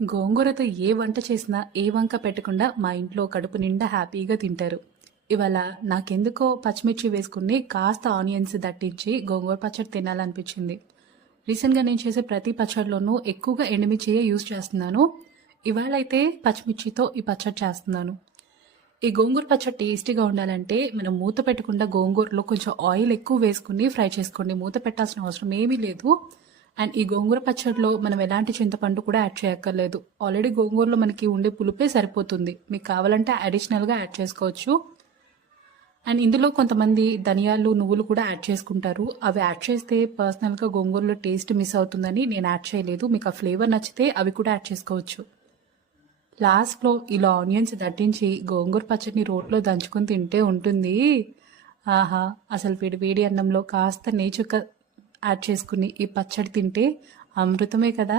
గోంగూరతో ఏ వంట చేసినా ఏ వంక పెట్టకుండా మా ఇంట్లో కడుపు నిండా హ్యాపీగా తింటారు. ఇవాళ నాకెందుకో పచ్చిమిర్చి వేసుకుని కాస్త ఆనియన్స్ దట్టించి గోంగూర పచ్చడి తినాలనిపించింది. రీసెంట్గా నేను చేసే ప్రతి పచ్చడిలోనూ ఎక్కువగా ఎండుమిర్చియే యూజ్ చేస్తున్నాను. ఇవాళ అయితే పచ్చిమిర్చితో ఈ పచ్చడి చేస్తున్నాను. ఈ గోంగూర పచ్చడి టేస్టీగా ఉండాలంటే మనం మూత పెట్టకుండా గోంగూరలో కొంచెం ఆయిల్ ఎక్కువ వేసుకుని ఫ్రై చేసుకోండి. మూత పెట్టాల్సిన అవసరం ఏమీ లేదు. అండ్ ఈ గోంగూర పచ్చడిలో మనం ఎలాంటి చింతపండు కూడా యాడ్ చేయక్కర్లేదు. ఆల్రెడీ గోంగూరలో మనకి ఉండే పులుపే సరిపోతుంది. మీకు కావాలంటే అడిషనల్గా యాడ్ చేసుకోవచ్చు. అండ్ ఇందులో కొంతమంది ధనియాలు నువ్వులు కూడా యాడ్ చేసుకుంటారు. అవి యాడ్ చేస్తే పర్సనల్గా గోంగూరలో టేస్ట్ మిస్ అవుతుందని నేను యాడ్ చేయలేదు. మీకు ఆ ఫ్లేవర్ నచ్చితే అవి కూడా యాడ్ చేసుకోవచ్చు. లాస్ట్లో ఇలా ఆనియన్స్ దట్టించి గోంగూర పచ్చడిని రోట్లో దంచుకొని తింటే ఉంటుంది. ఆహా, అసలు వేడి వేడి అన్నంలో కాస్త నేచుక యాడ్ చేసుకుని ఈ పచ్చడి తింటే అమృతమే కదా.